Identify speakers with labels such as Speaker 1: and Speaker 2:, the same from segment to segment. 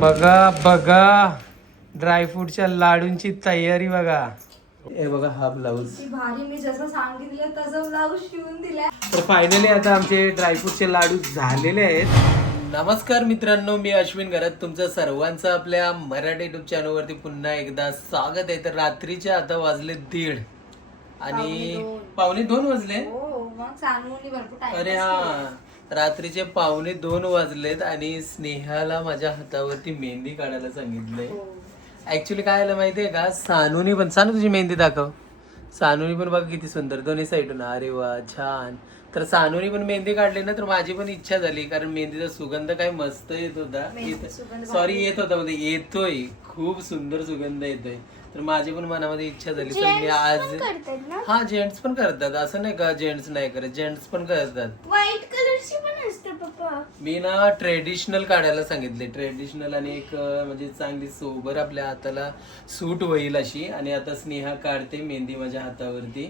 Speaker 1: बघा बघा. ड्रायफ्रूटच्या लाडूंची तयारी बघा. हे बघा हा ब्लाऊज
Speaker 2: ती भारी मी जसं सांगितलं तसं ब्लाऊज शिवून दिलाय.
Speaker 1: तर फायनली आता आमचे ड्रायफ्रूटचे लाडू झालेले आहेत. नमस्कार मित्रांनो मी अश्विन घरात. तुमचं सर्वांचं आपल्या मराठी युट्यूब चॅनलवरती पुन्हा एकदा स्वागत आहे. तर रात्रीचे आता वाजले दीड. आणि पावणे दोन. वाजले.
Speaker 2: हो मग सांगून भरपूर टाइम
Speaker 1: अरे हा. रात्रीचे पावणे दोन वाजलेत आणि स्नेहाला माझ्या हातावरती मेहंदी काढायला सांगितलंय. ऍक्च्युली काय आलं माहितीये का? सानूनी पण सानू तुझी मेहंदी दाखव. सानूनी पण बघ किती सुंदर दोन्ही साईडून अरे वा छान. तर सानूनी पण मेहंदी काढली ना तर माझी पण इच्छा झाली कारण मेहंदीचा सुगंध काय मस्त येत होता. सॉरी येत होता म्हणजे येतोय. खूप सुंदर सुगंध येतोय. तर माझी पण मनामध्ये इच्छा झाली तर मी आज हा जेंट्स पण करतात. असं नाही का जेंट्स नाही करत जेंट्स पण करतात.
Speaker 3: व्हाईट कलरची पण असते पप्पा.
Speaker 1: मी ना ट्रेडिशनल काढायला सांगितले. ट्रेडिशनल आणि एक म्हणजे चांगली सोबर आपल्या हाताला सूट होईल अशी. आणि आता स्नेहा काढते मेहंदी माझ्या हातावरती.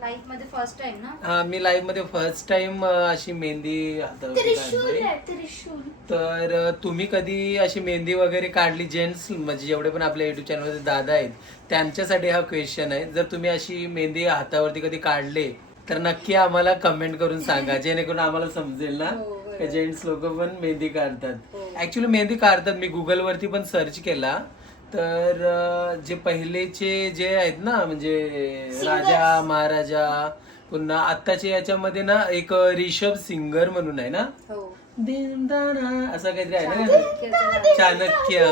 Speaker 2: लाईफमध्ये फर्स्ट टाइम ना?
Speaker 1: हा मी लाईव्हमध्ये फर्स्ट टाइम अशी मेहंदी हातावरती
Speaker 3: त्रिशूल
Speaker 1: काढतोय
Speaker 3: आहे त्रिशूल.
Speaker 1: तर अं, तुम्ही कधी अशी मेहंदी वगैरे काढली? जेंट्स म्हणजे जेवढे पण आपल्या युट्यूब चॅनलमध्ये दादा आहेत त्यांच्यासाठी हा क्वेश्चन आहे. जर तुम्ही अशी मेहंदी हातावरती कधी काढले तर नक्की आम्हाला कमेंट करून सांगा. जेणेकरून आम्हाला समजेल ना जेंट्स लोक पण मेहंदी काढतात. ऍक्च्युली मेहंदी काढतात. मी गुगल वरती पण सर्च केला. तर जे पहिलेचे जे आहेत ना म्हणजे राजा महाराजा पुन्हा आत्ताच्या याच्यामध्ये ना एक रिषभ सिंगर म्हणून आहे ना?
Speaker 2: हो.
Speaker 1: दिनदाना असं काहीतरी आहे ना? चाणक्य.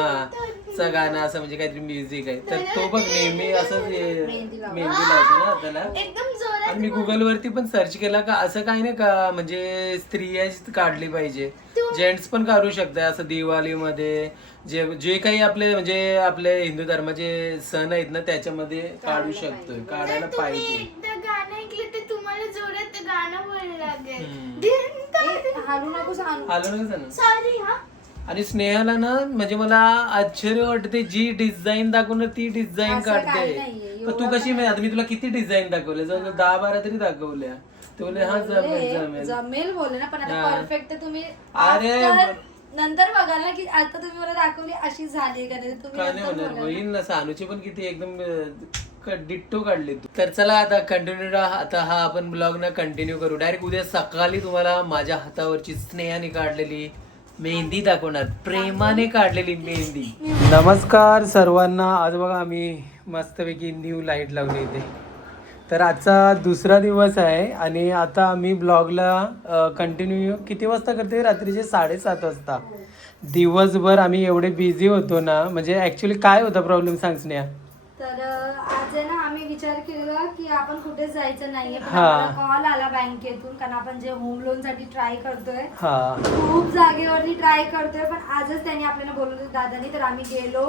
Speaker 1: चं गाणं असं म्हणजे काहीतरी म्युझिक आहे. तर तो बघ नेहमी असं मेहंदी लावतो. ना त्याला.
Speaker 3: एकदम जोरात
Speaker 1: आणि मी गुगल वरती पण सर्च केला का असं काही नाही का म्हणजे स्त्रियाच काढली पाहिजे. जेंट्स पण काढू शकतात असं दिवाळीमध्ये. जे जे काही आपले म्हणजे आपले हिंदू धर्माचे सण आहेत ना त्याच्यामध्ये काढू शकतोय काढायला पाहिजे.
Speaker 2: हालू नको सांग
Speaker 1: आलं ना. सांग
Speaker 3: सॉरी हा.
Speaker 1: आणि स्नेहाला ना म्हणजे मला आश्चर्य वाटते जी डिझाईन दाखवणार ती डिझाईन
Speaker 2: असं काही
Speaker 1: काढते
Speaker 2: नाहीये,
Speaker 1: पण तू कशी माहिती आता मी तुला किती डिझाईन दाखवले? जवळ दहा बारा तरी दाखवल्या. ते बोलले हा जमेल जमेल.
Speaker 2: जमेल बोलले ना पण आता
Speaker 1: हा.
Speaker 2: परफेक्ट तुम्ही
Speaker 1: अरे,
Speaker 2: after नंतर बघाल ना की आता तुम्ही मला दाखवली अशी झाली का नाही तुम्ही
Speaker 1: का नाही
Speaker 2: नंतर
Speaker 1: होणार. होईल ना सानूची पण किती एकदम अं, क- डिट्टो काढली तू. तर चला आता कंटिन्यू आता हा आपण ब्लॉग ना कंटिन्यू करू. डायरेक्ट उद्या सकाळी तुम्हाला माझ्या हातावरची स्नेहाने काढलेली मेहंदी दाखवणार. प्रेमाने काढलेली मेहंदी. नमस्कार सर्वांना. आज बघा आम्ही मस्तपैकी न्यू लाइट लावली इथे. तर आजचा दुसरा दिवस आहे आणि आता आम्ही ब्लॉगला कंटिन्यू किती वाजता करते रात्रीचे साडेसात वाजता. दिवसभर आम्ही एवढे बिझी होतो ना म्हणजे ऍक्च्युली काय होता प्रॉब्लेम सांग स्नेहा?
Speaker 2: तर आज ना विचार केला की आपण कुठेच जायचं नाहीये पण
Speaker 1: हा.
Speaker 2: कॉल आला बँकेतून कारण आपण जे होम लोनसाठी ट्राय करतोय
Speaker 1: हा.
Speaker 2: खूप जागेवरती ट्राय करतोय पण आजच त्यांनी आपल्याला बोलवलं दादानी तर आम्ही गेलो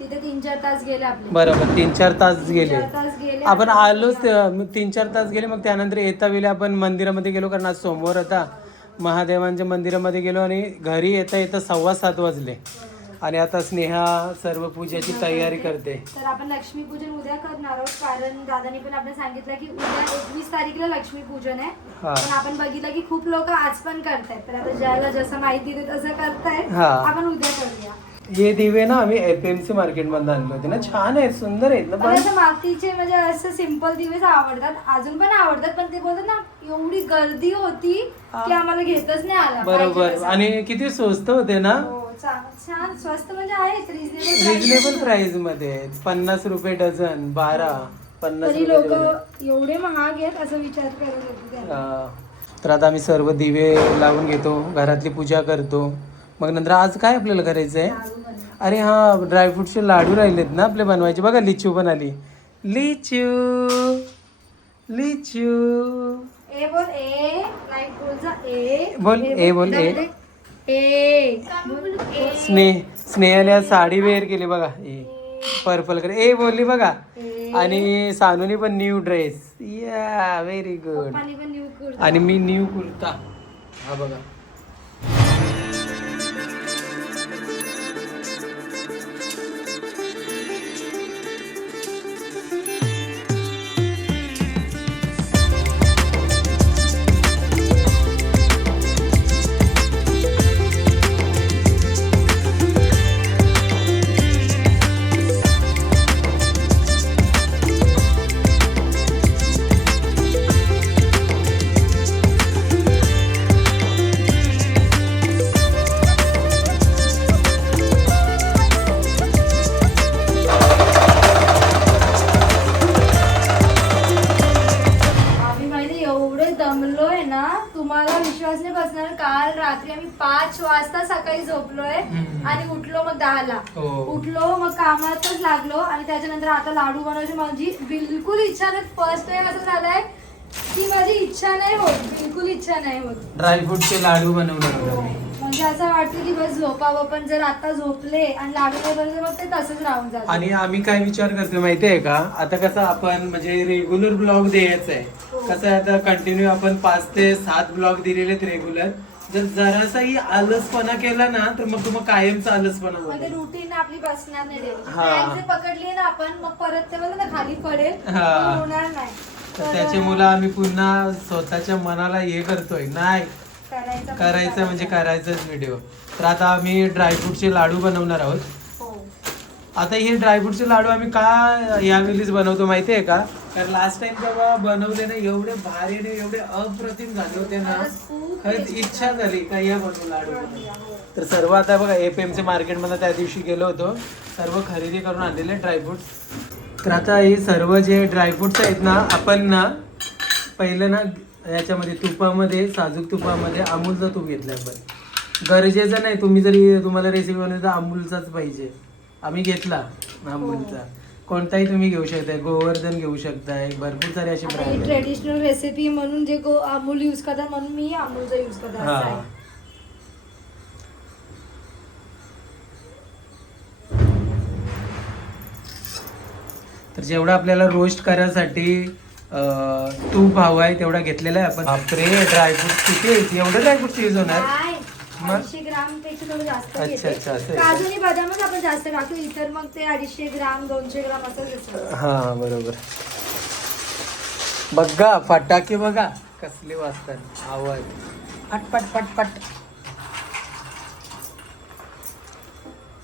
Speaker 2: तिथे तीन चार तास गेले आपले.
Speaker 1: बरोबर तीन चार तास गेले.
Speaker 2: चार तास गेले
Speaker 1: आपण आलोच ते- मग तीन चार तास गेले मग त्यानंतर येता वेळी आपण मंदिरामध्ये गेलो कारण आज सोमवार होता. महादेवांच्या मंदिरामध्ये गेलो आणि घरी येता येता सव्वा सात वाजले. आणि आता स्नेहा सर्व पूजेची तयारी करते.
Speaker 2: तर आपण लक्ष्मीपूजन उद्या करणार आहोत कारण दादानी पण आपल्याला सांगितलं की उद्या एकवीस तारीखला लक्ष्मीपूजन आहे.
Speaker 1: हा.
Speaker 2: पण आपण बघितलं की खूप लोक आज पण करतायत. तर आता ज्याला जसं माहिती देत तसं करतायत.
Speaker 1: हा.
Speaker 2: आपण उद्या करूया.
Speaker 1: हे दिवे ना आम्ही एफ एम सी मार्केट मधून आणले होते ना. छान आहेत सुंदर आहेत ना
Speaker 2: पण
Speaker 1: पण.
Speaker 2: असं मातीचे म्हणजे असं सिंपल दिवस आवडतात. अजून पण आवडतात पण ते बोलतात ना एवढी गर्दी होती की आम्हाला घेतच नाही आला.
Speaker 1: बरोबर.
Speaker 2: तसं.
Speaker 1: आणि किती स्वस्त होते ना.
Speaker 2: हो, छान स्वस्त म्हणजे आहेत
Speaker 1: रिजनेबल प्राइसमध्ये. पन्नास रुपये डझन बारा पन्नास
Speaker 2: तरी लोक
Speaker 1: डझन.
Speaker 2: एवढे महाग आहेत असं विचार करत होते.
Speaker 1: हा. तर आता आम्ही सर्व दिवे लावून घेतो घरातली पूजा करतो मग नंतर आज काय आपल्याला करायचं आहे. अरे हा ड्रायफ्रूटचे लाडू राहिलेत ना आपले बनवायचे बघा लिचू पण आली लिचू लिचू
Speaker 2: ए बोल ए लाइट बोलचा ए
Speaker 1: बोल, ए बोल, ए.
Speaker 2: ए.
Speaker 3: ए
Speaker 1: स्नेह स्नेहाने आज साडी वेअर केली बघा. पर्पल कलर ए बोलली बघा.
Speaker 2: ए.
Speaker 1: आणि सानूनी पण न्यू ड्रेस या व्हेरी गुड आणि मी न्यू कुर्ता. हा बघा.
Speaker 2: कामातच लागलो आणि त्याच्यानंतर आता लाडू बनवायची माझी बिलकुल इच्छा नाही. फर्स्ट टाइम असं झालंय की माझी इच्छा नाही होत. बिलकुल इच्छा नाही होत.
Speaker 1: ड्रायफ्रूटचे लाडू मी
Speaker 2: म्हणजे असं वाटतं की बस झोपावं पण जर आता झोपले आणि लाडू नाही बनवले मग ते तसंच राहून जातं.
Speaker 1: आणि आम्ही काय विचार करतो माहितीये का? आता कसं आपण म्हणजे रेग्युलर ब्लॉग द्यायचं आहे. कसं आहे आता कंटिन्यू आपण पाच ते सात ब्लॉग दिलेले आहेत रेग्युलर जर जरासाही आलसपणा केला ना तर मग तुम्हाला कायमचा आलसपणा
Speaker 2: म्हणजे
Speaker 1: होतो
Speaker 2: रुटीन आपली बसणार नाही.
Speaker 1: हा.
Speaker 2: पकडली ना आपण मग परत ते बोलतो ना खाली पडेल.
Speaker 1: हा.
Speaker 2: मग होणार नाही.
Speaker 1: तर त्याच्यामुळे आम्ही पुन्हा स्वतःच्या मनाला हे करतोय नाही.
Speaker 2: करायचं
Speaker 1: करायचं म्हणजे करायचंच व्हिडिओ तर आता आम्ही ड्रायफ्रूटचे लाडू बनवणार आहोत.
Speaker 2: हो.
Speaker 1: आता हे ड्रायफ्रूटचे लाडू आम्ही का यावेळीच बनवतो माहितीये का? कारण लास्ट टाइम जेव्हा बनवले ना एवढे भारी आणि एवढे अप्रतिम झाले होते ना
Speaker 2: खरंच
Speaker 1: इच्छा झाली. का या बनवू लाडू
Speaker 2: हो.
Speaker 1: तर सर्व आता बघा एपीएमसी मार्केटमध्ये त्या दिवशी गेलो होतो. सर्व खरेदी करून आणलेले ड्रायफ्रुट्स तर आता हे सर्व जे ड्रायफ्रुट्स आहेत ना आपण ना पहिलं ना याच्यामध्ये तुपामध्ये साजूक तुपामध्ये अमूलचं तूप घेतलं आपण. गरजेचं नाही तुम्ही जरी तुम्हाला रेसिपी बनवली तर अमूलचाच पाहिजे. आम्ही घेतला अमूलचा. कोणताही तुम्ही घेऊ शकताय गोवर्धन घेऊ शकताय भरपूर सारे असे
Speaker 2: आता ही
Speaker 1: ब्रँड
Speaker 2: ट्रेडिशनल रेसिपी म्हणून जे गो अमूल युज करतात म्हणून मी अमूलचा युज करतात असं
Speaker 1: हा
Speaker 2: आहे.
Speaker 1: तर जेवढं आपल्याला रोस्ट करायसाठी अं, तूप हवं आहे तेवढा घेतलेला आहे आपण बापरे ड्रायफ्रूट किती आहेत? एवढं ड्रायफ्रूट यूज होणार
Speaker 2: नाही
Speaker 1: मग?
Speaker 2: अडीचशे ग्रामपेक्षा थोडं जास्त
Speaker 1: अच्छा,
Speaker 2: घेते.
Speaker 1: अच्छा, असं आहे का?
Speaker 2: काजू आणि बदामच आपण जास्त टाकतो इतर मग ते अडीचशे ग्राम दोनशे ग्राम असंच असतं
Speaker 1: हा बरोबर. बघा फटाके बघा कसले वाजतात. आवाज. फट फट फट फट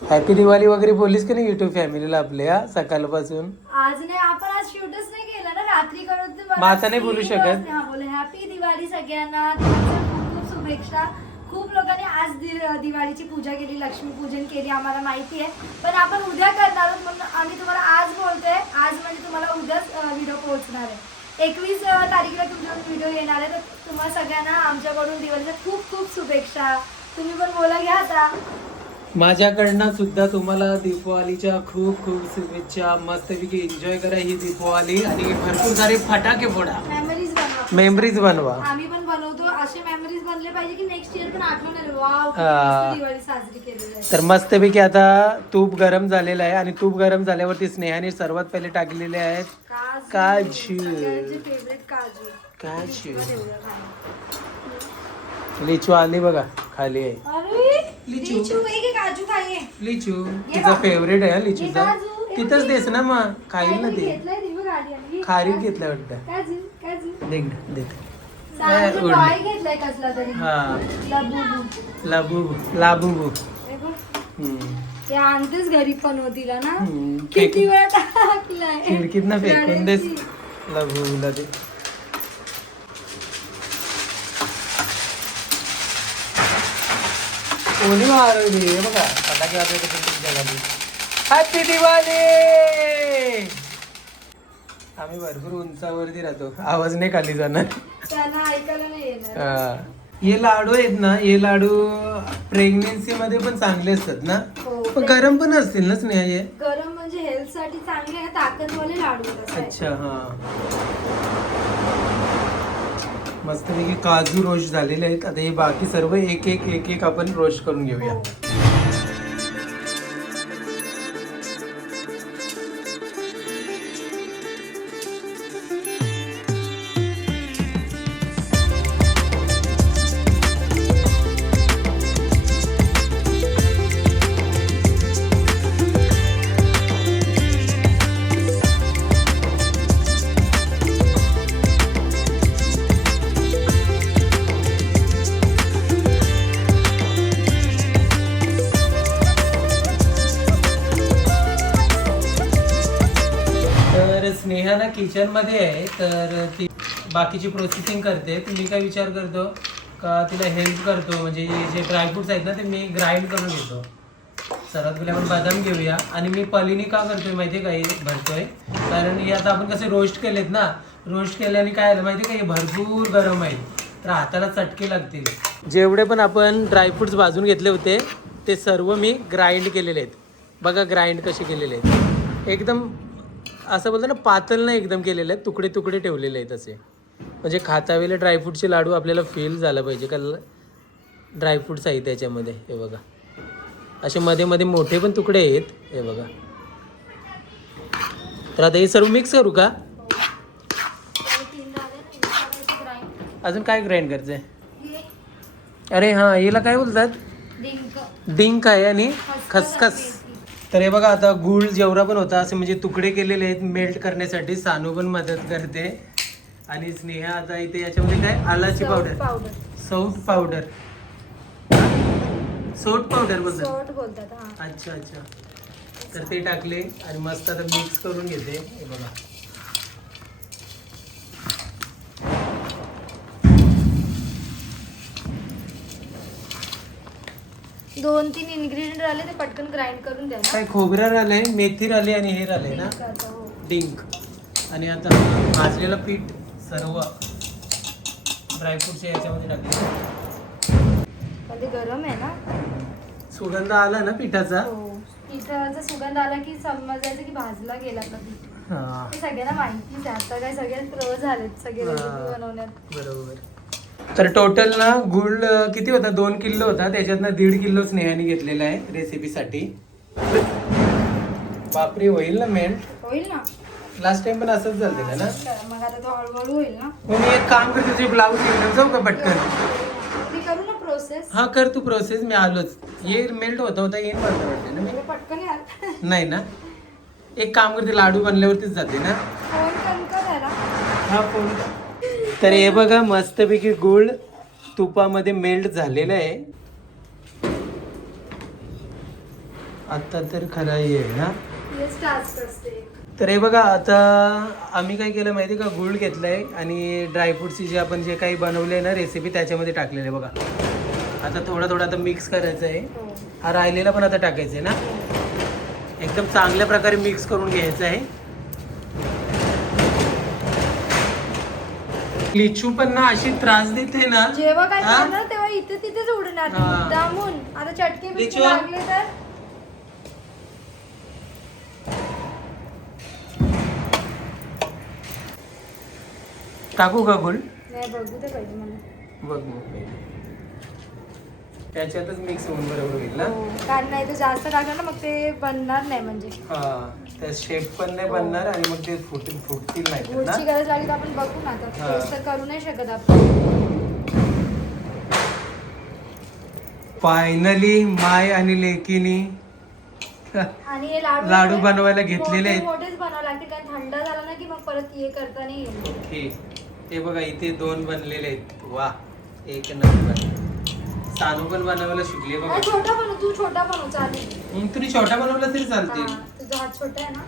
Speaker 1: हॅपी दिवाळी वगैरे बोलीस की नाही युट्यूब फॅमिलीला आपल्या सकाळपासून?
Speaker 2: आज नाही आपण आज शूटच नाही केलं ना? रात्री होतो.
Speaker 1: मग आता नाही बोलू शकत?
Speaker 2: हॅपी दिवाळी सगळ्यांना. तुमच्या खूप खूप शुभेच्छा. खूप लोकांनी आज दि- दिवाळीची पूजा केली लक्ष्मी पूजन केली आम्हाला माहिती आहे. पण आपण उद्या करणार आहोत म्हणून आम्ही तुम्हाला आज बोलतोय. आज म्हणजे तुम्हाला उद्याच व्हिडिओ पोहोचणार आहे. एकवीस तारखेला तुमच्याकडून व्हिडिओ येणार आहे. तर तुम्हाला सगळ्यांना आमच्याकडून दिवाळीच्या खूप खूप शुभेच्छा. तुम्ही पण बोला घ्या आता.
Speaker 1: माझ्याकडनं सुद्धा तुम्हाला दीपावलीच्या खूप खूप शुभेच्छा. मस्तपैकी एन्जॉय करा ही दीपावली. आणि भरपूर सारे फटाके फोडा.
Speaker 2: मेमरीज बनवा. आम्ही पण बनवतो. असे मेमरीज बनले पाहिजे की नेक्स्ट इयर पण
Speaker 1: हा.
Speaker 2: दिवाळी साजरी केलेली
Speaker 1: तर मस्तपैकी आता तूप गरम झालेलं आहे आणि तूप गरम झाल्यावरती स्नेहाने सर्वात पहिले टाकलेले आहेत
Speaker 2: काजू.
Speaker 1: काजू.
Speaker 2: फेवरेट.
Speaker 1: लिचू आली बघा खाली. आहे. लिचू.
Speaker 2: लिचू हे काजू
Speaker 1: तिचा. फेवरेट आहे लिचूचा. तिथंच. देस ना मग. खाईल ना ते. खारी घेतलं वाटतं. देख
Speaker 2: लबुबू.
Speaker 1: हम्म.
Speaker 2: ते आणतेच घरी पण होतीला ना. किती वेळा टाकलाय.
Speaker 1: खिडकीत ना फेकून देस. कोणी मारवली? बघा. फटाके वाजवते हॅपी दिवाळी! आम्ही भरपूर उंचावरती राहतो. आवाज नाही खाली जाणार.
Speaker 2: त्यांना ऐकायला नाही येणार.
Speaker 1: हा. हे लाडू आहेत ना हे लाडू प्रेग्नेन्सी मध्ये पण चांगले असतात ना?
Speaker 2: हो.
Speaker 1: पण गरम पण असतील ना स्नेहा हे?
Speaker 2: गरम म्हणजे हेल्थसाठी चांगले आहे ताकदवाले लाडू.
Speaker 1: अच्छा हा. मस्तपैकी काजू रोस्ट झालेले आहेत. आता हे बाकी सर्व एक एक एक एक आपण रोस्ट करून घेऊया. मध्ये आहे तर ती बाकीची प्रोसेसिंग करते. मी काय विचार करतो का तिला हेल्प करतो? म्हणजे जे ड्रायफ्रुट्स आहेत ना ते मी ग्राइंड करून घेतो. सर्वात पहिले आपण बदाम घेऊया. आणि मी पलीने का करतोय माहितीये का? हे भरतोय. कारण हे आता आपण कसे रोस्ट केलेत ना रोस्ट केल्याने काय झालं माहितीये का? हे भरपूर गरम आहे तर हाताला चटके लागतील. जेवढे पण आपण ड्रायफ्रुट्स भाजून घेतले होते ते सर्व मी ग्राइंड केलेले आहेत. बघा ग्राइंड कसे केलेले आहेत एकदम असं बोलतो ना पातळ नाही एकदम केलेले आहेत तुकडे तुकडे ठेवलेले आहेत असे. म्हणजे खातावेले ड्रायफ्रूटचे लाडू आपल्याला फील झालं पाहिजे. का ड्रायफ्रुट्स आहे त्याच्यामध्ये हे बघा. असे मध्ये मध्ये मोठे पण तुकडे आहेत हे बघा. तर आता हे सर्व मिक्स करू का? अजून काय ग्राइंड करायचंय अरे हां याला काय बोलतात?
Speaker 2: डिंक.
Speaker 1: आहे आणि खसखस. तर हे बघा आता गुळ जेवढा पण होता असे म्हणजे तुकडे केलेले आहेत मेल्ट करण्यासाठी सानू पण मदत करते. आणि स्नेहा आता इथे याच्यामध्ये काय? आलाची पावडर सौट पावडर सोट पावडर बोलतात? अच्छा अच्छा. तर ते टाकले आणि मस्त आता मिक्स करून घेते. हे बघा.
Speaker 2: दोन तीन इन्ग्रेडियंट राहिले ते पटकन ग्राइंड करून द्या
Speaker 1: काय खोबरं राहिलंय मेथी राहिली आणि हे राहिलंय ना?
Speaker 2: डिंक आता, हो.
Speaker 1: डिंक आणि आता भाजलेलं पीठ सर्व. ड्रायफ्रूटच्या याच्यामध्ये टाकले
Speaker 2: पण ते गरम आहे ना?
Speaker 1: सुगंध आला ना पिठाचा?
Speaker 2: हो. पिठाचा सुगंध आला की समजायचं की भाजला गेला का पीठ?
Speaker 1: हा.
Speaker 2: सगळ्यांना माहितीच आहे. आता काय सगळे प्रो झालेत सगळे
Speaker 1: हा.
Speaker 2: रेसिपी बनवण्यात.
Speaker 1: बरोबर. तर टोटल ना गुळ किती होता? दोन किलो होता. त्याच्यातनं दीड किलो स्नेहाने घेतलेला आहे रेसिपीसाठी बापरे होईल ना मेल्ट
Speaker 2: होईल ना.
Speaker 1: लास्ट टाइम पण असंच झालं ना?
Speaker 2: मग आता तो हळूहळू होईल ना?
Speaker 1: मग मी एक काम करते तुझे ब्लाऊज घेऊन जाऊ का पटकन?
Speaker 2: मी करू ना प्रोसेस
Speaker 1: हा कर तू प्रोसेस मी आलोच. ये मेल्ट होता होता येईल मला वाटतं ना मी?
Speaker 2: पटकन यार.
Speaker 1: नाही ना? एक काम करते लाडू बनल्यावरतीच जाते ना?
Speaker 2: फोन
Speaker 1: हा फोन तर हे बघा मस्तपैकी गुळ तुपामध्ये मेल्ट झालेलं आहे. आता तर खरा आहे ना तर हे बघा आता आम्ही काय केलं माहिती का? गुळ घेतलंय आणि ड्रायफ्रुटची जे आपण जे काही बनवले ना रेसिपी त्याच्यामध्ये टाकलेले बघा. आता थोडं थोडं आता मिक्स करायचं आहे
Speaker 2: हो.
Speaker 1: हा राहिलेला पण आता टाकायचं आहे ना एकदम चांगल्या प्रकारे मिक्स करून घ्यायचं आहे लिचू पण ना अशी त्रास देते ना
Speaker 2: जेव्हा काय
Speaker 1: हा?
Speaker 2: करणार तेव्हा इथे तिथेच उडणार ती
Speaker 1: हा.
Speaker 2: मुद्दामून आता चटके बिटके
Speaker 1: लिचू?
Speaker 2: लागले तर
Speaker 1: टाकू का गुळ
Speaker 2: नाही बघू ते पाहिजे मला
Speaker 1: बघ मग. त्याच्यातच मिक्स होऊन बरोबर होईल ना?
Speaker 2: हो, कारण नाही तर जास्त टाकलं ना मग ते बनणार नाही म्हणजे.
Speaker 1: हा त्या शेप पण नाही बनणार आणि मग ते फुटतील फुटतील नाही
Speaker 2: गरज लागली तर आपण बघू ना आता
Speaker 1: हा.
Speaker 2: तर करू नाही शकत आपण.
Speaker 1: फायनली माय आणि लेकीनी
Speaker 2: आणि हे लाडू
Speaker 1: लाडू
Speaker 2: मोठे-
Speaker 1: बनवायला घेतलेले आहेत.
Speaker 2: मोठे- मोठेच बनावं लागतील कारण थंड झाला ना की मग परत हे करता नाही येईल
Speaker 1: ओके. हे बघा इथे दोन बनलेले आहेत. वा एक नंबर. सानू पण बनवायला शिकली बघा.
Speaker 2: छोटा बनव तू छोटा बनव चालेल.
Speaker 1: मग तुम्ही छोटा बनवला तरी चालतील
Speaker 2: हा, तुझा हात छोटा आहे ना?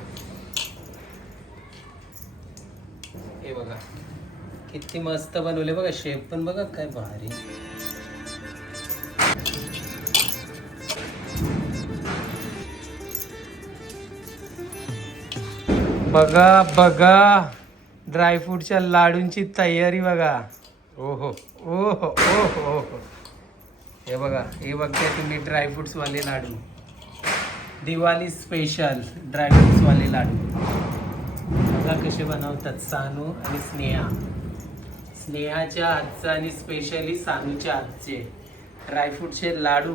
Speaker 1: हे बघा किती मस्त बनवले बघा शेप पण बघा काय भारी. बघा बघा ड्रायफ्रूटच्या लाडूंची तयारी बघा. ओहो. ओहो ओहो ओहो. हे बघा हे बघताय तुम्ही ड्रायफ्रुट्स वाले लाडू. दिवाळी स्पेशल ड्रायफ्रुट्स वाले लाडू. बघा कसे बनवतात सानू आणि स्नेहा. स्नेहाच्या हातचं आणि स्पेशली सानूच्या हातचे ड्रायफ्रूटचे लाडू.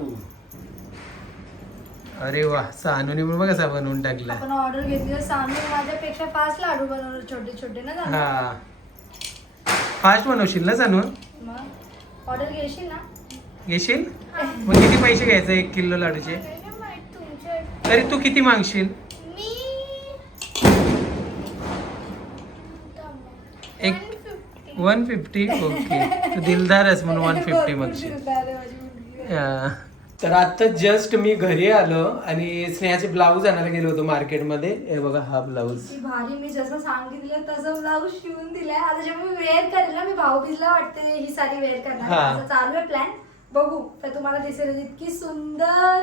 Speaker 1: अरे वा सानूने पण बघा कसा बनवून टाकला.
Speaker 2: आपण ऑर्डर घेतली सानू माझ्यापेक्षा पाच लाडू बनवणार छोटे छोटे ना
Speaker 1: हा. फास्ट बनवशील ना सानू?
Speaker 2: मग? ऑर्डर घेशील ना?
Speaker 1: घेशील मग किती पैसे घ्यायचे एक किलो लाडूचे तरी तू किती मागशील एक वन फिफ्टी ओके तू दिलदार आहेस म्हणून वन फिफ्टी मागशील तर आता जस्ट मी घरी आलो आणि स्नेहाचे ब्लाऊज आणायला गेलो होतो मार्केटमध्ये हे बघा हा ब्लाऊज
Speaker 2: भारी मी जसं सांगितलं तसं ब्लाऊज शिवून दिलाय आता जेव्हा मी वेअर करेल ना मी भाऊबीजला वाटते ही सारी वेअर करणार चालू आहे प्लॅन बघू तर तुम्हाला दिसेल इतकी सुंदर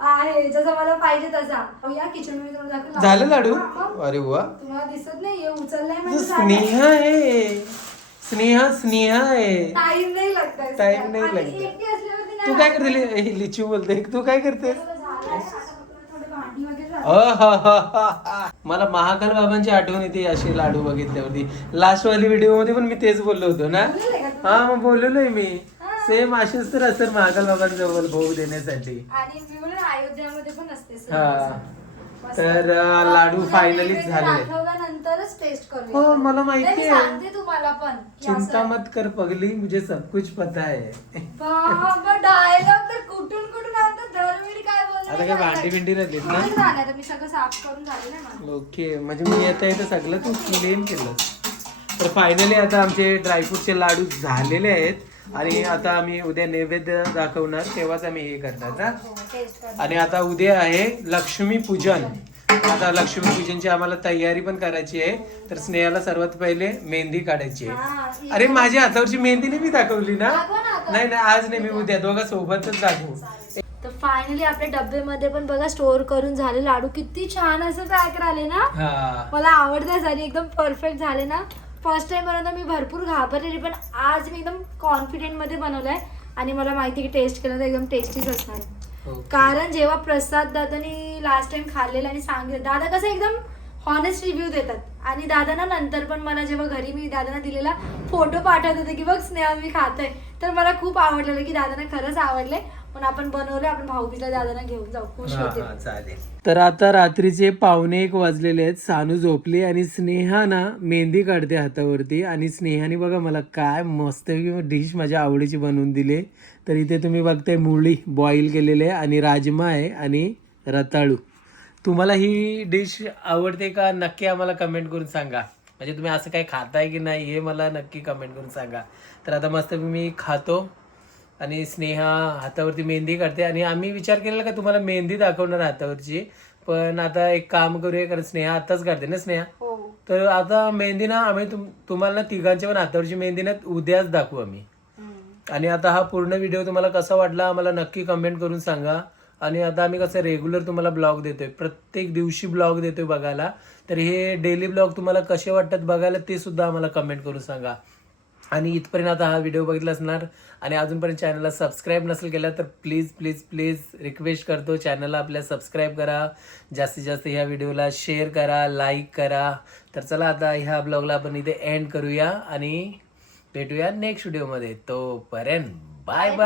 Speaker 2: आहे जसं मला पाहिजे तसा या किचनमध्ये तुम्हाला दाखवलं.
Speaker 1: झालं लाडू. अरे वा
Speaker 2: तुम्हाला दिसत नाही उचललंय
Speaker 1: तो
Speaker 2: म्हणजे.
Speaker 1: स्नेहा आहे स्नेहा स्नेहा आहे
Speaker 2: टाइम नाही लगता इसका.
Speaker 1: नहीं लगता. तू काय. करते हे लिचू बोलते तू काय करतेस. अहाहाहा. मला महाकाल बाबांची आठवण येते असे लाडू बघितल्यावरती लास्ट वाली व्हिडिओमध्ये पण मी तेच बोललो होतो ना? हा मग बोललेलोय मी. सेम असेच तर असतात महाकाल बाबांजवळ भोग देण्यासाठी
Speaker 2: आणि मी म्हणून अयोध्यामध्ये पण असते
Speaker 1: हा.
Speaker 2: मस्त.
Speaker 1: तर, अं, लाडू
Speaker 2: तुला
Speaker 1: finally
Speaker 2: नैवेद्य
Speaker 1: झालेले.
Speaker 2: दाखवल्यानंतरच टेस्ट करू
Speaker 1: हो, मला माहिती आहे.
Speaker 2: सांगते तुम्हाला पण की असं
Speaker 1: चिंता
Speaker 2: आहे.
Speaker 1: मत कर पगली मुझे सब कुछ पता है
Speaker 2: बाबा डायलॉग तर कुठून कुठून आणतात दरवेळी काय बोलणार
Speaker 1: आता काय भांडी बिंडी राहिलीत ना?
Speaker 2: झालं आता मी सगळं साफ करून झाले ना मला
Speaker 1: ओके म्हणजे मी येता येतं सगळं तू क्लीन केलं तर फायनली आता आमचे ड्रायफ्रूटचे लाडू झालेले आहेत आणि आता आम्ही उद्या नैवेद्य दाखवणार तेव्हाच आम्ही हे करणार ना?
Speaker 2: टेस्ट कर
Speaker 1: आणि आता उद्या आहे लक्ष्मी पूजन. आता लक्ष्मी पूजनची आम्हाला तयारी पण करायची आहे. तर स्नेहाला सर्वात पहिले मेहंदी काढायची
Speaker 2: हा,
Speaker 1: आहे.
Speaker 2: ही-
Speaker 1: अरे माझ्या हातावरची मेहंदी नाही मी दाखवली ना. नाही नाही आज नाही मी उद्या दोघं सोबतच दाखवू.
Speaker 2: तर फायनली आपल्या डब्यामध्ये पण बघा स्टोअर करून झाले लाडू. किती छान असं पॅक राहिले ना?
Speaker 1: हा.
Speaker 2: मला आवडते झाली एकदम परफेक्ट झाले ना? फर्स्ट टाइम बनवता मी भरपूर घाबरलेली पण आज मी एकदम कॉन्फिडेंटमध्ये बनवलंय आणि मला माहिती की टेस्ट केलं तर एकदम टेस्टीच असणार. आहे. कारण जेव्हा प्रसाद दादानी लास्ट टाइम खाल्लेलं आणि सांगितलं दादा कसं एकदम हॉनेस्ट रिव्ह्यू देतात. आणि दादाना नंतर पण मला जेव्हा घरी मी दादांना दिलेला फोटो पाठवत होते की बघ स्नेहा मी खातोय. तर मला खूप आवडलेलं की दादांना खरंच आवडले पण आपण बनवले आपण भाऊबीजला दादांना घेऊन जाऊ. खुश
Speaker 1: हा,
Speaker 2: होते
Speaker 1: हा, चालेल. तर आता रात्रीचे पावणे एक वाजलेले आहेत. सानू झोपली आणि स्नेहा ना मेहंदी काढते हातावरती. आणि स्नेहाने बघा मला काय मस्त डिश माझ्या आवडीची बनवून दिली. तर इथे तुम्ही बघताय मुळी बॉईल केलेले आहे आणि राजमा आहे आणि रताळू. तुम्हाला ही डिश आवडते का? नक्की आम्हाला कमेंट करून सांगा. म्हणजे तुम्ही असं काही खाताय की नाही हे मला नक्की कमेंट करून सांगा. तर आता मस्त मी खातो. आणि स्नेहा हातावरती मेहंदी काढते. आणि आम्ही विचार केलेला का तुम्हाला मेहंदी दाखवणार हातावरची. पण आता एक काम करूया कारण स्नेहा आताच काढते ना स्नेहा?
Speaker 2: हो.
Speaker 1: तर आता मेहंदी ना आम्ही तुम तुम्हाला ना तिघांच्या पण हातावरची मेहंदी ना उद्याच दाखवू आम्ही. आणि आता हा पूर्ण व्हिडिओ तुम्हाला कसा वाटला आम्हाला नक्की कमेंट करून सांगा. आणि आता आम्ही कसं रेग्युलर तुम्हाला ब्लॉग देतोय. प्रत्येक दिवशी ब्लॉग देतोय बघायला. तर हे डेली ब्लॉग तुम्हाला कसे वाटतात बघायला ते सुद्धा आम्हाला कमेंट करून सांगा. आणि इथपर्यंत आता हा व्हिडिओ बघितला असणार आणि अजूनपर्यंत चॅनलला सबस्क्राईब नसेल केला तर प्लीज प्लीज प्लीज रिक्वेस्ट करतो. चॅनलला आपल्या सबस्क्राईब करा. जास्तीत जास्त ह्या व्हिडिओला शेअर करा लाईक करा. तर चला आता ह्या ब्लॉगला आपण इथे एंड करूया आणि भेटूया नेक्स्ट व्हिडिओमध्ये तोपर्यंत बाय बाय